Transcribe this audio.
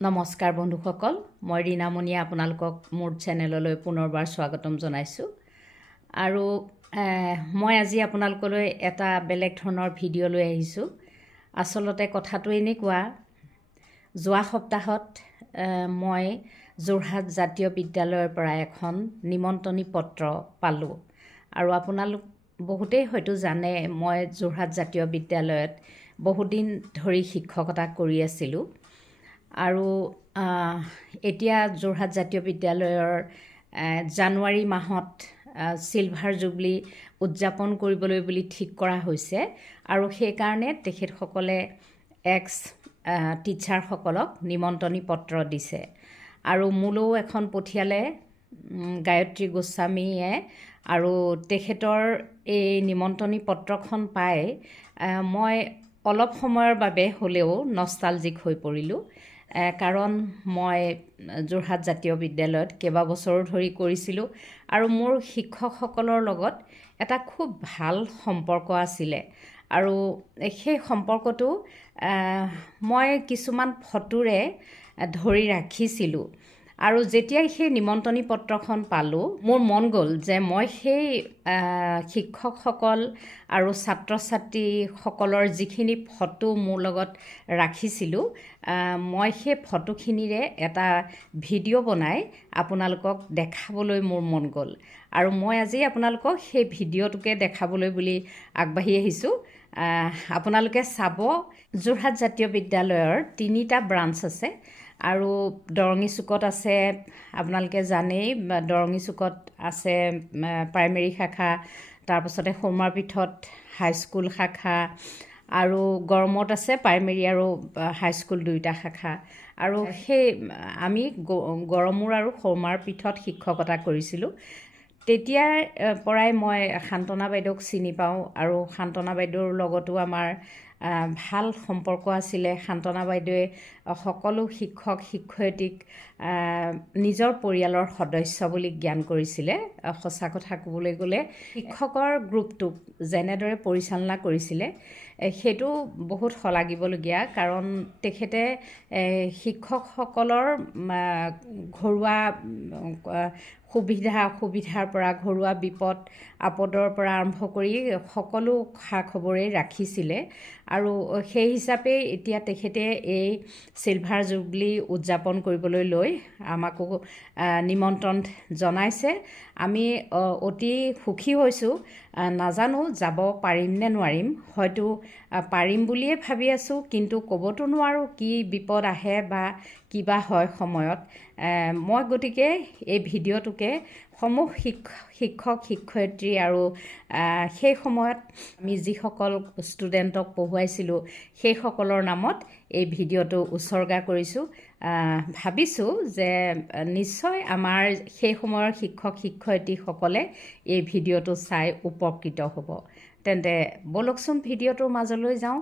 নমস্কাৰ বন্ধুসকল, মই ৰীণামণিয়ে আপোনালোকক মোৰ চেনেললৈ পুনৰবাৰ স্বাগতম জনাইছোঁ। আৰু মই আজি আপোনালোকলৈ এটা বেলেগ ধৰণৰ ভিডিঅ' লৈ আহিছোঁ। আচলতে কথাটো এনেকুৱা, যোৱা সপ্তাহত মই যোৰহাট জাতীয় বিদ্যালয়ৰ পৰা এখন নিমন্ত্ৰণী পত্ৰ পালোঁ। আৰু আপোনালোক বহুতেই হয়তো জানে, মই যোৰহাট জাতীয় বিদ্যালয়ত বহুদিন ধৰি শিক্ষকতা কৰি আছিলোঁ। আৰু এতিয়া যোৰহাট জাতীয় বিদ্যালয়ৰ জানুৱাৰী মাহত চিলভাৰ জুবলি উদযাপন কৰিবলৈ বুলি ঠিক কৰা হৈছে। আৰু সেইকাৰণে তেখেতসকলে এক্স টিচাৰসকলক নিমন্ত্ৰণী পত্ৰ দিছে। আৰু মোলৈও এখন পঠিয়ালে গায়ত্ৰী গোস্বামীয়ে। আৰু তেখেতৰ এই নিমন্ত্ৰণী পত্ৰখন পাই মই অলপ সময়ৰ বাবে হ'লেও নষ্টালজিক হৈ পৰিলোঁ। কাৰণ মই যোৰহাট জাতীয় বিদ্যালয়ত কেইবাবছৰো ধৰি কৰিছিলোঁ আৰু মোৰ শিক্ষকসকলৰ লগত এটা খুব ভাল সম্পৰ্ক আছিলে। আৰু সেই সম্পৰ্কটো মই কিছুমান ফটোৰে ধৰি ৰাখিছিলোঁ। আৰু যেতিয়াই সেই নিমন্ত্ৰণী পত্ৰখন পালোঁ, মোৰ মন গ'ল যে মই সেই শিক্ষকসকল আৰু ছাত্ৰ ছাত্ৰীসকলৰ যিখিনি ফটো মোৰ লগত ৰাখিছিলোঁ, মই সেই ফটোখিনিৰে এটা ভিডিঅ' বনাই আপোনালোকক দেখাবলৈ মোৰ মন গ'ল। আৰু মই আজি আপোনালোকক সেই ভিডিঅ'টোকে দেখাবলৈ বুলি আগবাঢ়ি আহিছোঁ। আপোনালোকে চাব। যোৰহাট জাতীয় বিদ্যালয়ৰ 3টা ব্ৰাঞ্চ আছে। আৰু দৰঙী চুকত আছে, আপোনালোকে জানেই, দৰঙী চুকত আছে প্ৰাইমেৰী শাখা, তাৰপাছতে সৌমাৰপীঠত হাইস্কুল শাখা, আৰু গড়মূৰত আছে প্ৰাইমেৰী আৰু হাইস্কুল 2টা শাখা। আৰু সেই আমি গড়মূৰ আৰু সৌমাৰপীঠত শিক্ষকতা কৰিছিলোঁ। তেতিয়াৰ পৰাই মই শান্তনা বাইদেউক চিনি পাওঁ আৰু শান্তনা বাইদেউৰ লগতো আমাৰ ভাল সম্পৰ্ক আছিলে। শান্তনা বাইদেৱে সকলো শিক্ষক শিক্ষয়িত্ৰীক নিজৰ পৰিয়ালৰ সদস্য বুলি জ্ঞান কৰিছিলে। সঁচা কথা ক'বলৈ গ'লে শিক্ষকৰ গ্ৰুপটোক যেনেদৰে পৰিচালনা কৰিছিলে সেইটো বহুত শলাগিবলগীয়া। কাৰণ তেখেতে শিক্ষকসকলৰ ঘৰুৱা সুবিধা অসুবিধাৰ পৰা, ঘৰুৱা বিপদ আপদৰ পৰা আৰম্ভ কৰি সকলো খা খবৰেই ৰাখিছিলে। আৰু সেই হিচাপে এতিয়া তেখেতে এই চিলভাৰ জুবলি উদযাপন কৰিবলৈ লৈ আমাকো নিমন্ত্ৰণ জনাইছে। আমি অতি সুখী হৈছোঁ। নাজানো যাব পাৰিম নে নোৱাৰিম, হয়তো পাৰিম বুলিয়ে ভাবি আছোঁ, কিন্তু ক'বতো নোৱাৰোঁ কি বিপদ আহে বা কিবা হয় সময়ত। মই গতিকে এই ভিডিঅ'টোকে সমূহ শিক্ষক শিক্ষয়িত্ৰী আৰু সেই সময়ত আমি যিসকল ষ্টুডেণ্টক পঢ়ুৱাইছিলোঁ সেইসকলৰ নামত এই ভিডিঅ'টো উৎসৰ্গা কৰিছোঁ। ভাবিছোঁ যে নিশ্চয় আমাৰ সেই সময়ৰ শিক্ষক শিক্ষয়িত্ৰীসকলে এই ভিডিঅ'টো চাই উপকৃত হ'ব। তেন্তে ব'লকচোন ভিডিঅ'টোৰ মাজলৈ যাওঁ।